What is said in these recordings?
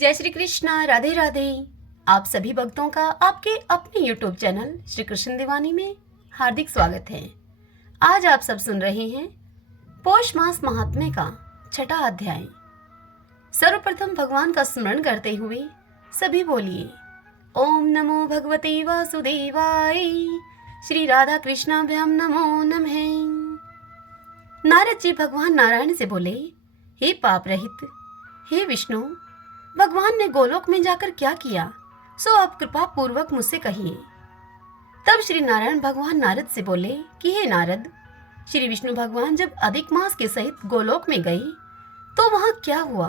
जय श्री कृष्णा, राधे राधे। आप सभी भक्तों का आपके अपने YouTube चैनल श्री कृष्ण दीवानी में हार्दिक स्वागत है। आज आप सब सुन रहे हैं पौष मास महात्म्य का छठा अध्याय। सर्वप्रथम भगवान का स्मरण करते हुए सभी बोलिए ओम नमो भगवते वासुदेवाय, श्री राधा कृष्णाभ्याम नमो नमः। नारद जी भगवान नारायण से बोले, हे पाप रहित, हे विष्णु, भगवान ने गोलोक में जाकर क्या किया सो आप कृपा पूर्वक मुझसे कहिए। तब श्री नारायण भगवान नारद से बोले कि हे नारद, श्री विष्णु भगवान जब अधिक मास के सहित गोलोक में गए तो वहां क्या हुआ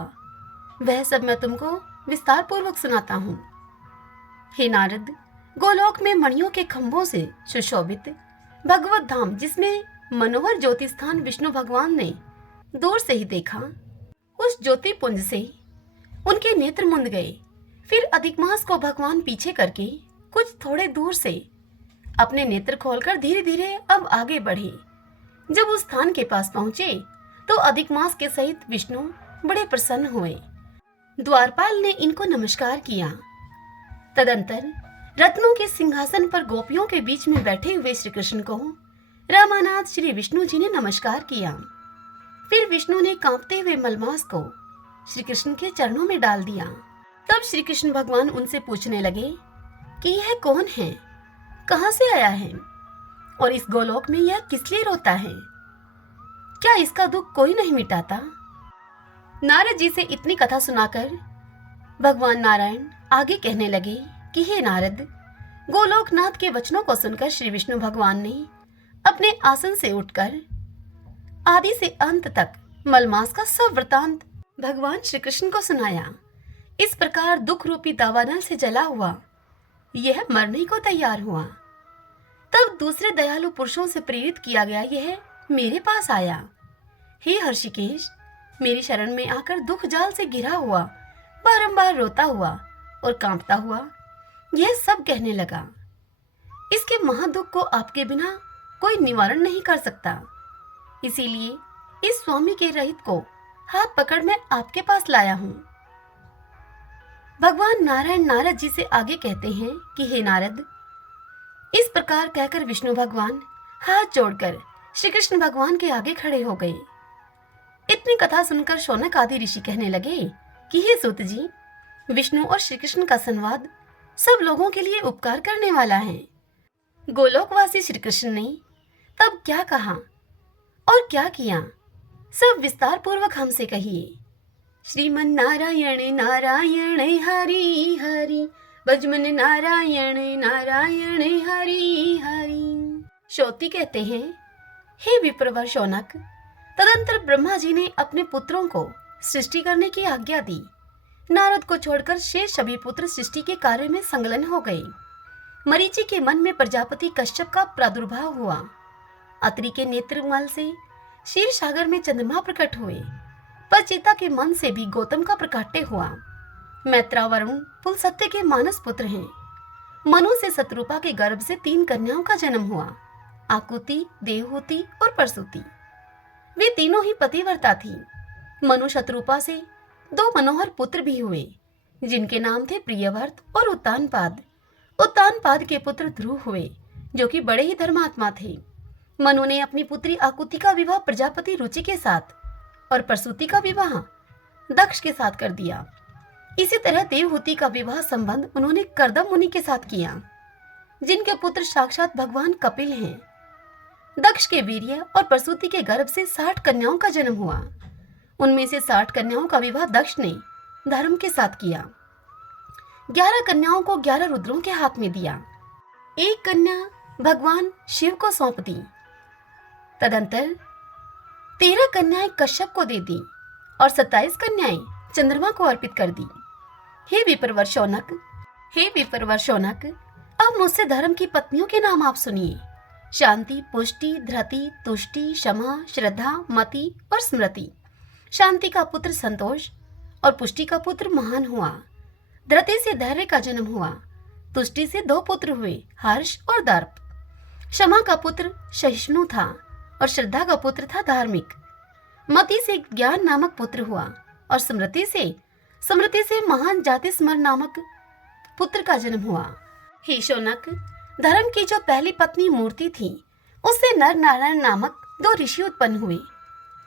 वह सब मैं तुमको विस्तार पूर्वक सुनाता हूँ। हे नारद, गोलोक में मणियों के खंभों से सुशोभित भगवत धाम, जिसमें मनोहर ज्योति स्थान विष्णु भगवान ने दूर से ही देखा, उस ज्योति पुंज से उनके नेत्र मुंद गए। फिर अधिक मास को भगवान पीछे करके कुछ थोड़े दूर से अपने नेत्र खोलकर धीरे धीरे अब आगे बढ़े। जब उस स्थान के पास पहुंचे तो अधिक मास के सहित विष्णु बड़े प्रसन्न हुए। द्वारपाल ने इनको नमस्कार किया। तदंतर रत्नों के सिंहासन पर गोपियों के बीच में बैठे हुए श्री कृष्ण को रामानाथ श्री विष्णु जी ने नमस्कार किया। फिर विष्णु ने कांपते हुए मलमास को श्री कृष्ण के चरणों में डाल दिया। तब श्री कृष्ण भगवान उनसे पूछने लगे कि यह कौन है, कहां से आया है और इस गोलोक में यह किस लिए रोता है? क्या इसका दुख कोई नहीं मिटाता? नारद जी से इतनी कथा सुनाकर भगवान नारायण आगे कहने लगे कि हे नारद, गोलोकनाथ के वचनों को सुनकर श्री विष्णु भगवान ने अपने आसन से उठकर आदि से अंत तक मलमास का सब वृतांत भगवान श्री कृष्ण को सुनाया। इस प्रकार दुख रूपी दावानल से जला हुआ यह मरने को तैयार हुआ। तब दूसरे दयालु पुरुषों से प्रेरित किया गया यह मेरे पास आया। हे हर्षिकेश, मेरी शरण में आकर दुख जाल से घिरा हुआ, बारंबार रोता हुआ और कांपता हुआ यह सब कहने लगा, इसके महादुख को आपके बिना कोई निवारण नहीं कर सकता। इसीलिए इस स्वामी के रहित को हाथ पकड़ मैं आपके पास लाया हूं। भगवान नारायण नारद जी से आगे कहते हैं कि हे नारद, इस प्रकार कहकर विष्णु भगवान हाथ जोड़कर श्री कृष्ण भगवान के आगे खड़े हो गए। इतनी कथा सुनकर शौनक आदि ऋषि कहने लगे कि हे सूत जी, विष्णु और श्री कृष्ण का संवाद सब लोगों के लिए उपकार करने वाला है। गोलोकवासी श्री कृष्ण ने तब क्या कहा और क्या किया, सब विस्तार पूर्वक हमसे कहिए। श्रीमन नारायण नारायण हरि हरि, भजमन नारायण नारायण हरि हरि। शौती कहते हैं, हे विप्रवर शौनक, तदंतर ब्रह्मा जी ने अपने पुत्रों को सृष्टि करने की आज्ञा दी। नारद को छोड़कर शेष सभी पुत्र सृष्टि के कार्य में संलग्न हो गए। मरीचि के मन में प्रजापति कश्यप का प्रादुर्भाव हुआ। अत्रि के नेत्रमल से क्षीर सागर में चंद्रमा प्रकट हुए। पचीता के मन से भी गौतम का प्रकाट्य हुआ। मैत्रा वरुण पुल सत्य के मानस पुत्र हैं। मनु से शत्रुपा के गर्भ से 3 कन्याओं का जन्म हुआ, आकुति, देवहूति और परसुति। वे तीनों ही पतिव्रता थी। मनु शत्रुपा से 2 मनोहर पुत्र भी हुए, जिनके नाम थे प्रियव्रत और उत्तानपाद। उत्तानपाद के पुत्र ध्रुव हुए, जो कि बड़े ही धर्मात्मा थे। मनु ने अपनी पुत्री आकुति का विवाह प्रजापति रुचि के साथ और परसुति का विवाह दक्ष के साथ कर दिया। इसी तरह देवहूति का विवाह संबंध उन्होंने कर्दम मुनि के साथ किया, जिनके पुत्र साक्षात भगवान कपिल हैं। दक्ष के वीर्य और परसुति के गर्भ से 60 कन्याओं का जन्म हुआ। उनमें से 60 कन्याओं का विवाह दक्ष ने धर्म के साथ किया। 11 कन्याओं को 11 रुद्रों के हाथ में दिया। एक कन्या भगवान शिव को सौंप दी। तदंतर 13 कन्याएं कश्यप को दे दी और 27 कन्याएं चंद्रमा को अर्पित कर दी। हे विप्रवर शौनक, अब मुझसे धर्म की पत्नियों के नाम आप सुनिए। शांति, पुष्टि, धृति, तुष्टि, क्षमा, श्रद्धा, मति और स्मृति। शांति का पुत्र संतोष और पुष्टि का पुत्र महान हुआ। धृति से धैर्य का जन्म हुआ। तुष्टि से 2 पुत्र हुए, हर्ष और दर्प। क्षमा का पुत्र सहिष्णु था और श्रद्धा का पुत्र था धार्मिक। मति से ज्ञान नामक पुत्र हुआ और स्मृति से स्मृति से महान जातिस्मर नामक पुत्र का जन्म हुआ। हे शौनक, धर्म की जो पहली पत्नी मूर्ति थी, उससे नर नारायण नामक 2 ऋषि उत्पन्न हुए।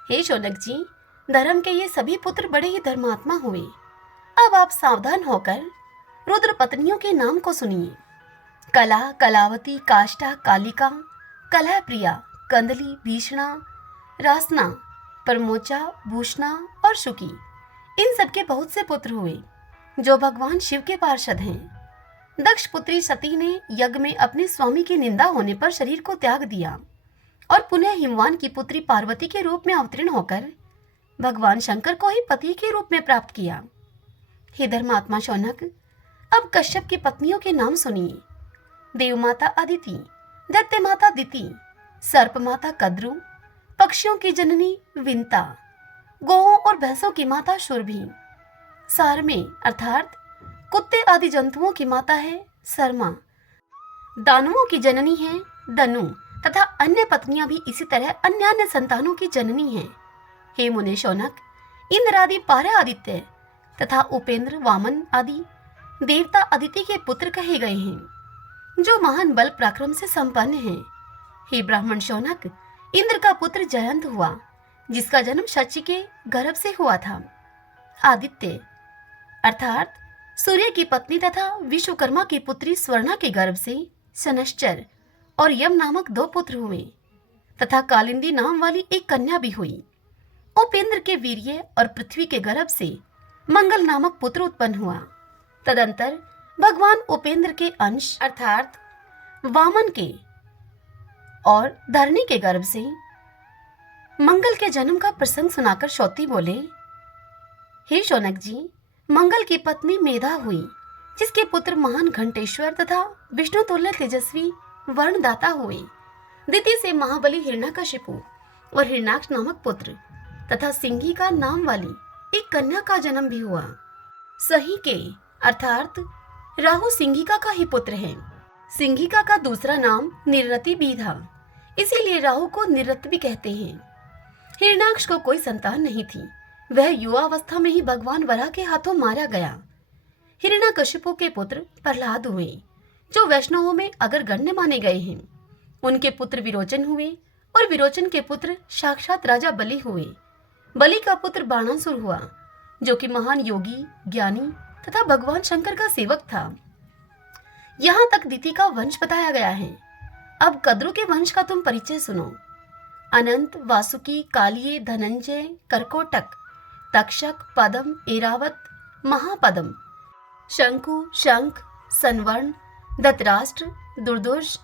हे शौनक जी, धर्म के ये सभी पुत्र बड़े ही धर्मात्मा हुए। अब आप सावधान होकर रुद्र पत्नियों के नाम को सुनिए। कला, कलावती, काष्ठा, कालिका, कलह प्रिया, कंदली, भीषणा, रासना, परमोचा, भूषणा और शुकी, इन सबके बहुत से पुत्र हुए जो भगवान शिव के पार्षद हैं। दक्ष पुत्री सती ने यज्ञ में अपने स्वामी की निंदा होने पर शरीर को त्याग दिया और पुनः हिमवान की पुत्री पार्वती के रूप में अवतीर्ण होकर भगवान शंकर को ही पति के रूप में प्राप्त किया। हे धर्मात्मा शौनक, अब कश्यप की पत्नियों के नाम सुनिए। देव माता अदिति, दैत्य माता दिति, सर्प माता कद्रु, पक्षियों की जननी विंता, गौओं और भैंसों की माता शुरभि, सार में अर्थात कुत्ते आदि जंतुओं की माता है शर्मा, दानवों की जननी है दनु तथा अन्य पत्नियां भी इसी तरह अन्य अन्य संतानों की जननी हैं। हे मुने शौनक, इंद्र आदि पारा आदित्य तथा उपेंद्र, वामन आदि देवता अदिति के पुत्र कहे गए हैं, जो महान बल पराक्रम से संपन्न हैं। हे ब्राह्मण शौनक, इंद्र का पुत्र जयंत हुआ, जिसका जन्म शची के गर्भ से हुआ था। आदित्य अर्थात सूर्य की पत्नी तथा विश्वकर्मा की पुत्री स्वर्णा के गर्भ से शनश्चर और यम नामक 2 पुत्र हुए तथा कालिंदी नाम वाली एक कन्या भी हुई। उपेंद्र के वीर्य और पृथ्वी के गर्भ से मंगल नामक पुत्र उत्पन्न हुआ। तदंतर भगवान उपेंद्र के अंश अर्थात वामन के और धरणी के गर्भ से मंगल के जन्म का प्रसंग सुनाकर सौती बोले, हे शौनक जी, मंगल की पत्नी मेधा हुई, जिसके पुत्र महान घंटेश्वर तथा विष्णु तुल्य तेजस्वी वर्णदाता हुए। दिति से महाबली हिरण्यकशिपु और हिरण्याक्ष नामक पुत्र तथा सिंहिका नाम वाली एक कन्या का जन्म भी हुआ। सही के अर्थात राहु सिंहिका का ही पुत्र है। सिंहिका का दूसरा नाम निरृति भी था, इसीलिए राहु को निरृत भी कहते हैं। हिरण्याक्ष को कोई संतान नहीं थी, वह युवावस्था में ही भगवान वराह के हाथों मारा गया। हिरण्यकशिपु के पुत्र प्रहलाद हुए, जो वैष्णवों में अगर गण्य माने गए हैं। उनके पुत्र विरोचन हुए और विरोचन के पुत्र साक्षात राजा बलि हुए। बलि का पुत्र बाणासुर हुआ, जो कि महान योगी, ज्ञानी तथा भगवान शंकर का सेवक था। यहाँ तक दिति का वंश बताया गया है। अब कद्रु के वंश का तुम परिचय सुनो। अनंत, वासुकी, कालिये, धनंजय, करकोटक, तक्षक, पदम, एरावत, महापदम, शंकु, शंख, संवर्ण, धतराष्ट्र, दुर्दुष,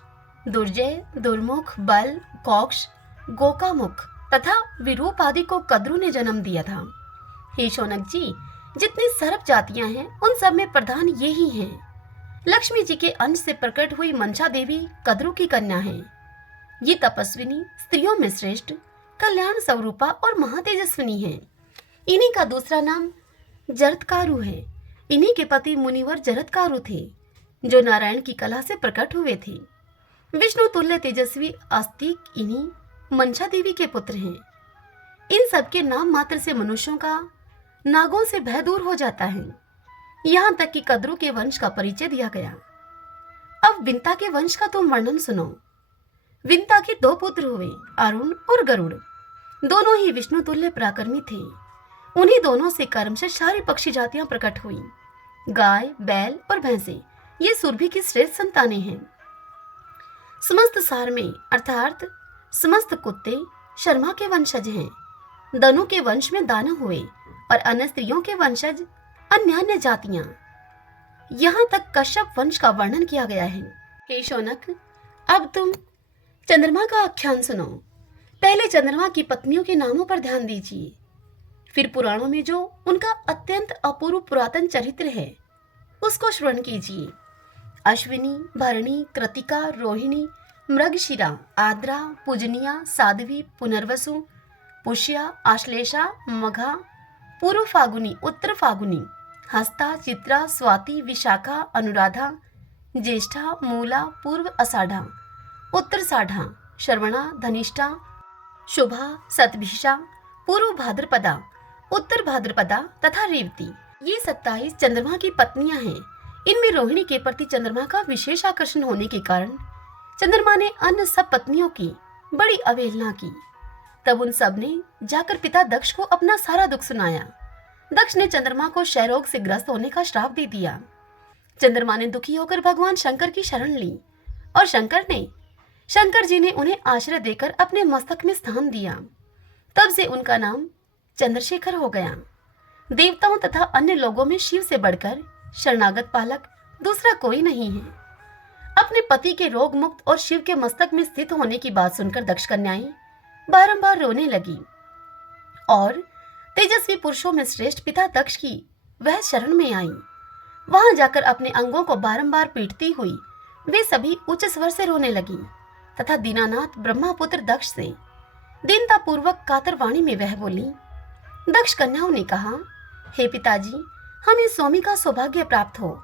दुर्जय, दुर्मुख, बल, कौक्ष, गोकामुख तथा विरूप आदि को कद्रु ने जन्म दिया था। हे शौनक जी, जितनी सर्प जातियां हैं, उन सब में प्रधान ये ही हैं। लक्ष्मी जी के अंश से प्रकट हुई मंसा देवी कद्रु की कन्या है। ये तपस्विनी, स्त्रियों में श्रेष्ठ, कल्याण स्वरूपा और महातेजस्विनी है। इन्हीं का दूसरा नाम जरत्कारु है। इन्हीं के पति मुनिवर जरत्कारु थे, जो नारायण की कला से प्रकट हुए थे। विष्णु तुल्य तेजस्वी आस्तिक इन्हीं मंसा देवी के पुत्र हैं। इन सबके नाम मात्र से मनुष्यों का नागों से भय दूर हो जाता है। यहाँ तक कि कद्रु के वंश का परिचय दिया गया। अब विंता के वंश का तुम वर्णन सुनो। विंता के 2 पुत्र हुए, अरुण और गरुड़। दोनों ही विष्णु तुल्य पराक्रमी थे। उन्हीं दोनों से कर्म से सारी पक्षी जातियां प्रकट हुई। गाय, बैल और भैंसे ये सुरभि की श्रेष्ठ संतानें हैं। समस्त सार में अर्थात समस्त कुत्ते शर्मा के वंशज हैं। दनु के वंश में दानव हुए और अन्य स्त्रियों के वंशज अन्य अन्य जातियां। यहाँ तक कश्यप वंश का वर्णन किया गया है। हे शौनक, अब तुम चंद्रमा का आख्यान सुनो। पहले चंद्रमा की पत्नियों के नामों पर ध्यान दीजिए, फिर पुराणों में जो उनका अत्यंत अपूर्व पुरातन चरित्र है उसको श्रवण कीजिए। अश्विनी, भरणी, कृतिका, रोहिणी, मृगशिरा, आद्रा, पूजनिया, साध्वी, पुनर्वसु, पुष्या, आश्लेषा, मघा, पूर्व फागुनी, उत्तर फागुनी, हस्ता, चित्रा, स्वाति, विशाखा, अनुराधा, ज्येष्ठा, मूला, पूर्व आषाढ़ा, उत्तर साढ़ा, श्रवणा, धनिष्ठा, शुभा, सतभिषा, पूर्व भाद्रपदा, उत्तर भाद्रपदा तथा रेवती, ये 27 चंद्रमा की पत्नियां हैं। इनमें रोहिणी के प्रति चंद्रमा का विशेष आकर्षण होने के कारण चंद्रमा ने अन्य सब पत्नियों की बड़ी अवहेलना की। तब उन सब ने जाकर पिता दक्ष को अपना सारा दुख सुनाया। दक्ष ने चंद्रमा को क्षय रोग से ग्रस्त होने का श्राप दे दिया। चंद्रमा ने दुखी होकर भगवान शंकर की शरण ली और शंकर जी ने उन्हें आश्रय देकर अपने मस्तक में स्थान दिया। तब से उनका नाम चंद्रशेखर हो गया। देवताओं तथा अन्य लोगों में शिव से बढ़कर शरणागत पालक दूसरा कोई नहीं है। अपने पति के रोग मुक्त और शिव के मस्तक में स्थित होने की बात सुनकर दक्ष कन्याएं बारंबार रोने लगी और तेजस्वी पुरुषों में श्रेष्ठ पिता दक्ष की वह शरण में आई। वहां जाकर अपने अंगों को बारंबार पीटती हुई वे सभी उच्च स्वर से रोने लगी तथा दीनानाथ ब्रह्मापुत्र दक्ष से दीनता पूर्वक कातर वाणी में वह बोली। दक्ष कन्याओं ने कहा, हे पिताजी, हमें स्वामी का सौभाग्य प्राप्त हो,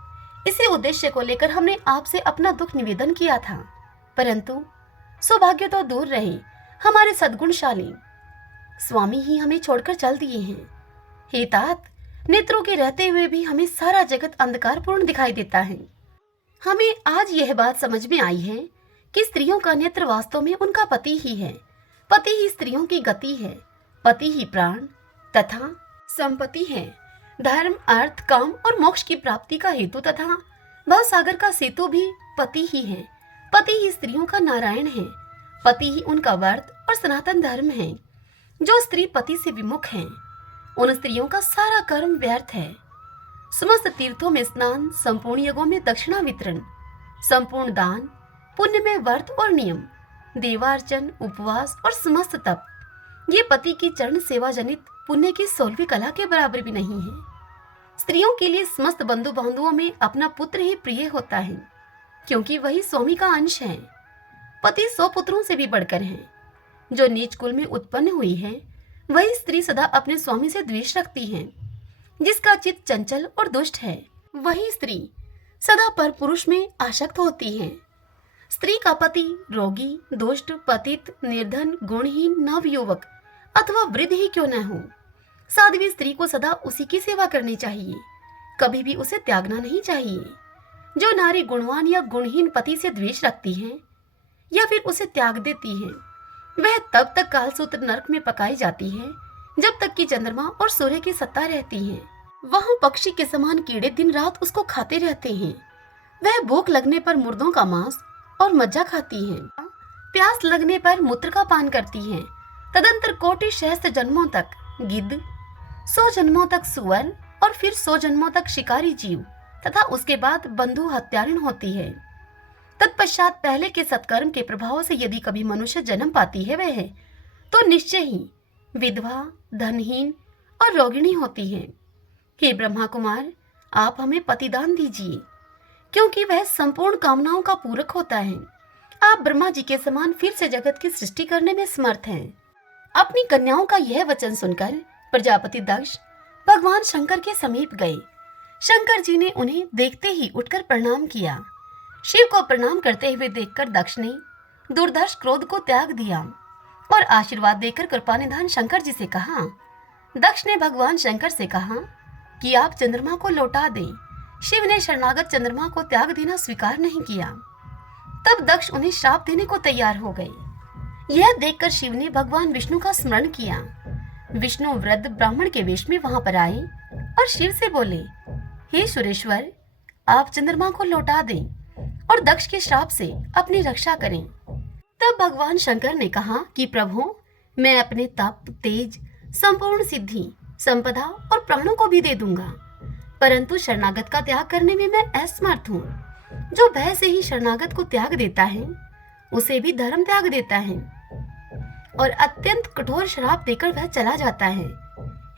इसी उद्देश्य को लेकर हमने आपसे अपना दुख निवेदन किया था, परंतु सौभाग्य तो दूर रहे, हमारे सद्गुणशाली स्वामी ही हमें छोड़कर चल दिए हैं। हे तात, नेत्रों के रहते हुए भी हमें सारा जगत अंधकारपूर्ण दिखाई देता है। हमें आज यह बात समझ में आई है कि स्त्रियों का नेत्र वास्तव में उनका पति ही है। पति ही स्त्रियों की गति है, पति ही प्राण तथा संपत्ति है। धर्म, अर्थ, काम और मोक्ष की प्राप्ति का हेतु तथा भवसागर का सेतु भी पति ही है। पति ही स्त्रियों का नारायण है, पति ही उनका व्रत और सनातन धर्म है। जो स्त्री पति से विमुख है, उन स्त्रियों का सारा कर्म व्यर्थ है। समस्त तीर्थों में स्नान, संपूर्ण यज्ञों में दक्षिणा वितरण, संपूर्ण दान, पुण्य में व्रत और नियम, देवार्चन, उपवास और समस्त तप, ये पति की चरण सेवा जनित पुण्य की 16वीं कला के बराबर भी नहीं है। स्त्रियों के लिए समस्त बंधु बांधुओं में अपना पुत्र ही प्रिय होता है, क्योंकि वही स्वामी का अंश है। पति 100 पुत्रों से भी बढ़कर है। जो नीच कुल में उत्पन्न हुई है, वही स्त्री सदा अपने स्वामी से द्वेष रखती है। जिसका चित्त चंचल और दुष्ट है, वही स्त्री सदा पर पुरुष में आसक्त होती है। स्त्री का पति रोगी, दुष्ट, पतित, निर्धन, गुणहीन, नवयुवक अथवा वृद्ध ही क्यों न हो, साध्वी स्त्री को सदा उसी की सेवा करनी चाहिए, कभी भी उसे त्यागना नहीं चाहिए। जो नारी गुणवान या गुणहीन पति से द्वेष रखती है या फिर उसे त्याग देती है, वह तब तक कालसूत्र नरक में पकाई जाती है जब तक कि चंद्रमा और सूर्य की सत्ता रहती है। वहाँ पक्षी के समान कीड़े दिन रात उसको खाते रहते हैं। वह भूख लगने पर मुर्दों का मांस और मज्जा खाती है, प्यास लगने पर मूत्र का पान करती है। तदंतर कोटि सहस्त्र जन्मों तक गिद्ध, 100 जन्मों तक सुअर और फिर 100 जन्मों तक शिकारी जीव तथा उसके बाद बंधु हत्यारिण होती है। तत्पश्चात पहले के सत्कर्म के प्रभाव से यदि कभी मनुष्य जन्म पाती है वह तो निश्चय ही विधवा, धनहीन और रोगिणी होती है। हे ब्रह्मा कुमार, आप हमें पतिदान दीजिए, क्योंकि वह संपूर्ण कामनाओं का पूरक होता है। आप ब्रह्मा जी के समान फिर से जगत की सृष्टि करने में समर्थ हैं। अपनी कन्याओं का यह वचन सुनकर प्रजापति दक्ष भगवान शंकर के समीप गए। शंकर जी ने उन्हें देखते ही उठकर प्रणाम किया। शिव को प्रणाम करते हुए देखकर दक्ष ने दुर्धर्ष क्रोध को त्याग दिया और आशीर्वाद देकर कृपानिधान शंकर जी से कहा। दक्ष ने भगवान शंकर से कहा कि आप चंद्रमा को लौटा दें। शिव ने शरणागत चंद्रमा को त्याग देना स्वीकार नहीं किया। तब दक्ष उन्हें श्राप देने को तैयार हो गए। यह देखकर शिव ने भगवान विष्णु का स्मरण किया। विष्णु वृद्ध ब्राह्मण के वेश में वहां पर आए और शिव से बोले, हे सुरेश्वर, आप चंद्रमा को लौटा दें और दक्ष के श्राप से अपनी रक्षा करें। तब भगवान शंकर ने कहा कि प्रभु, मैं अपने तप, तेज, संपूर्ण सिद्धि, संपदा और प्राणों को भी दे दूंगा, परंतु शरणागत का त्याग करने में मैं असमर्थ हूँ। जो भय से ही शरणागत को त्याग देता है, उसे भी धर्म त्याग देता है और अत्यंत कठोर श्राप देकर वह चला जाता है।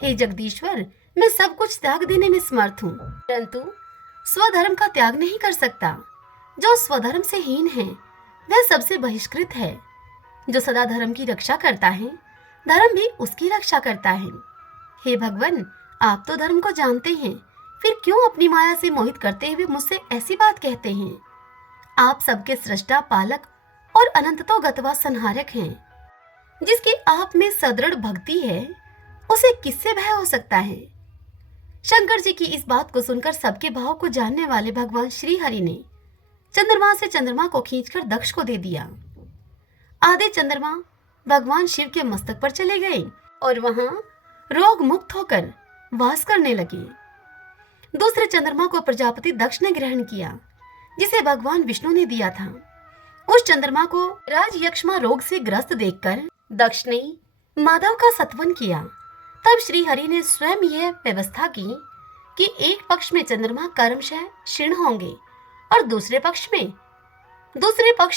हे जगदीश्वर, मैं सब कुछ त्याग देने में समर्थ हूँ, परंतु स्वधर्म का त्याग नहीं कर सकता। जो स्वधर्म से हीन है वह सबसे बहिष्कृत है। जो सदा धर्म की रक्षा करता है, धर्म भी उसकी रक्षा करता है। हे भगवान, आप तो धर्म को जानते हैं, फिर क्यों अपनी माया से मोहित करते हुए मुझसे ऐसी बात कहते हैं? आप सबके सृष्टा, पालक और अनंततो गतवा संहारक हैं। जिसकी आप में सदृढ़ भक्ति है, उसे किससे भय हो सकता है? शंकर जी की इस बात को सुनकर सबके भाव को जानने वाले भगवान श्री हरि ने चंद्रमा से चंद्रमा को खींचकर दक्ष को दे दिया। आधे चंद्रमा भगवान शिव के मस्तक पर चले गए और वहां रोग मुक्त होकर वास करने लगे। दूसरे चंद्रमा को प्रजापति दक्ष ने ग्रहण किया, जिसे भगवान विष्णु ने दिया था। उस चंद्रमा को राजयक्ष्मा रोग से ग्रस्त देखकर दक्ष ने माधव का सत्वन किया। तब श्री हरि ने स्वयं यह व्यवस्था की कि एक पक्ष में चंद्रमा कर्मशः क्षीण होंगे और दूसरे पक्ष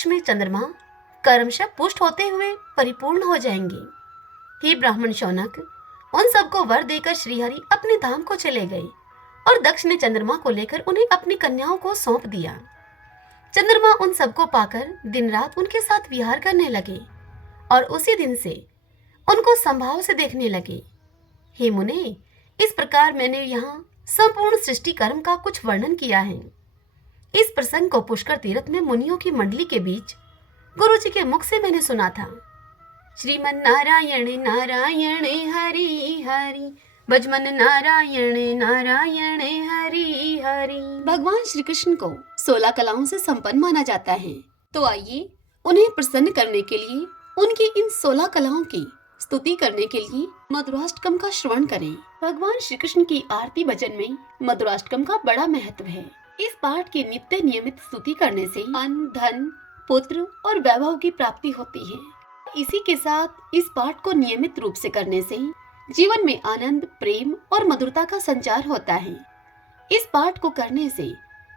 में चंद्रमा कर्मशः पुष्ट होते हुए परिपूर्ण हो जाएंगे। हे ब्राह्मण शौनक, उन सबको वर देकर श्रीहरि अपने धाम को चले गए और दक्ष ने चंद्रमा को लेकर उन्हें अपनी कन्याओं को सौंप दिया। चंद्रमा उन सबको पाकर दिन रात उनके साथ विहार करने लगे और उसी दिन से उनको संभाव से देखने लगे। हे मुने, इस प्रकार मैंने यहाँ संपूर्ण सृष्टि कर्म का कुछ वर्णन किया है। इस प्रसंग को पुष्कर तीर्थ में मुनियों की मंडली के बीच गुरु जी के मुख से मैंने सुना था। श्रीमन नारायण नारायण हरि हरि, भजमन नारायण नारायण हरि हरि। भगवान श्री कृष्ण को 16 कलाओं से संपन्न माना जाता है। तो आइए उन्हें प्रसन्न करने के लिए उनकी इन 16 कलाओं की स्तुति करने के लिए मधुराष्टकम का श्रवण करें। भगवान श्री कृष्ण की आरती भजन में मधुराष्टकम का बड़ा महत्व है। इस पाठ की नित्य नियमित स्तुति करने से अन्न, धन, पुत्र और वैभव की प्राप्ति होती है। इसी के साथ इस पाठ को नियमित रूप से करने से जीवन में आनंद, प्रेम और मधुरता का संचार होता है। इस पाठ को करने से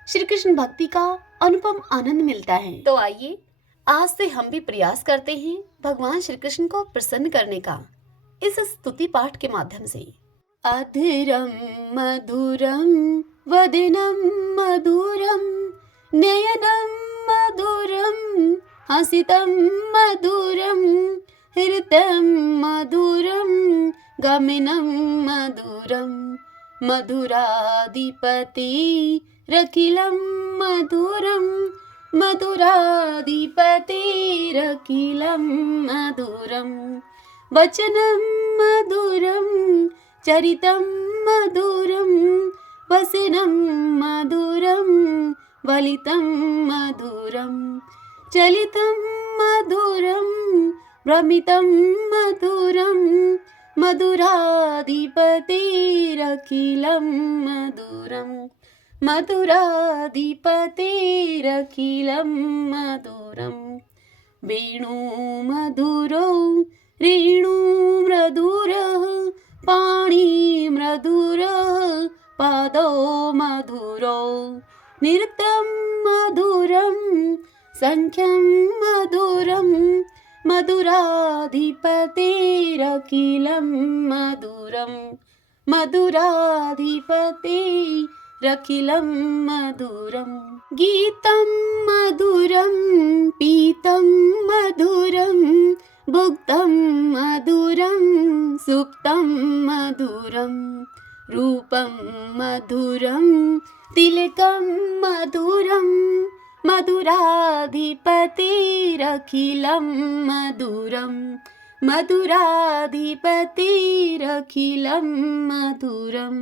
श्री कृष्ण भक्ति का अनुपम आनंद मिलता है। तो आइए आज से हम भी प्रयास करते हैं भगवान श्री कृष्ण को प्रसन्न करने का इस स्तुति पाठ के माध्यम से। अधरम मधुरम वदनम मधुरम नयनम मधुरम हसितम मधुरम हृदयम मधुरम गमनम मधुरम मधुराधिपति रखिलम मधुरम मधुराधिपतिरखिलं मधुरं वचनं मधुरं चरितं मधुरं वसनं मधुरं वलितं मधुरं चलितं मधुरं भ्रमितं मधुरं मधुराधिपतिरखिलं मधुरं मधुराधिपतिरखिलं मधुरं वेणु मधुरो रेणु मधुरः पाणि मधुरः पादो मधुरो नृत्यं मधुरं संख्यं मधुरं मधुराधिपतिरखिलं मधुरं मधुराधिपतिरखिलं मधुरं गीतं मधुरं पीतं मधुरं भुक्तं मधुरं सुप्तं मधुरं रूपं मधुरं तिलकं मधुरं मधुराधिपतिरखिलं मधुरं मधुराधिपतिरखिलं मधुरं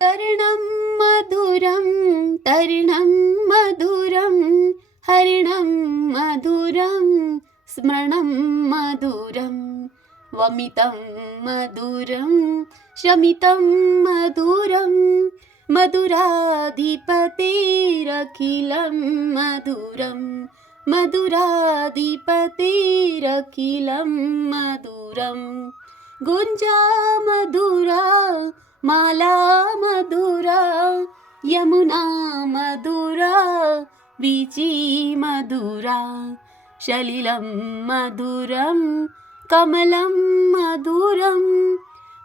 तरणं मधुरं तरणं मधुरं हरिणं मधुरं स्मरणं मधुरं वमितं मधुरं शमितं मधुरं मधुराधिपतिरखिलं मधुरं मधुराधिपतिरखिलं मधुरं गुञ्जा मधुरा माला मधुरा यमुना मधुरा वीची मधुरा सलिलं मधुरं कमलं मधुरं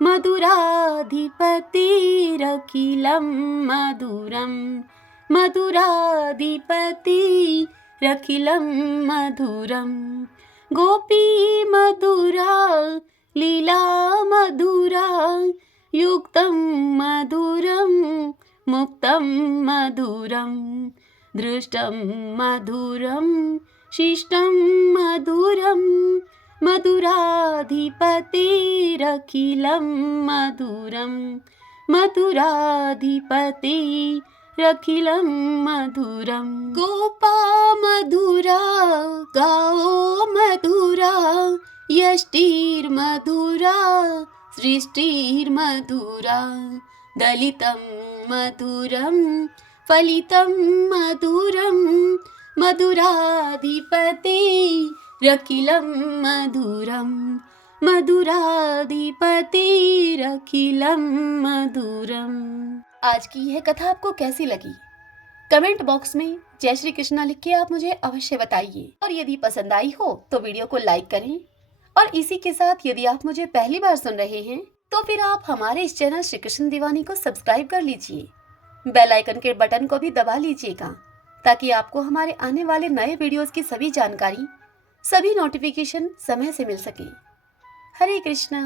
मधुराधिपतिरखिलं मधुरं मधुराधिपतिरखिलं मधुरं गोपी मधुरा लीला मधुरा युक्तं मधुरं मुक्तं मधुरं दृष्टं मधुरं शिष्टं मधुरं मधुराधिपतिरखिलं मधुरं मधुराधिपतिरखिलं मधुरं। गोपा मधुरा गाओ मधुरा, यष्टिर्मधुरा सृष्टिर्मधुरा। दलितं मधुरं फलितं मधुरं, मधुराधिपतिरखिलं मधुरं। मधुराधिपतिरखिलं मधुरम। आज की यह कथा आपको कैसी लगी? कमेंट बॉक्स में जय श्री कृष्णा लिख के आप मुझे अवश्य बताइए। और यदि पसंद आई हो तो वीडियो को लाइक करें। और इसी के साथ यदि आप मुझे पहली बार सुन रहे हैं तो फिर आप हमारे इस चैनल श्री कृष्ण दीवानी को सब्सक्राइब कर लीजिए। बेल आइकन के बटन को भी दबा लीजिएगा ताकि आपको हमारे आने वाले नए वीडियोस की सभी जानकारी, सभी नोटिफिकेशन समय से मिल सके। हरे कृष्णा।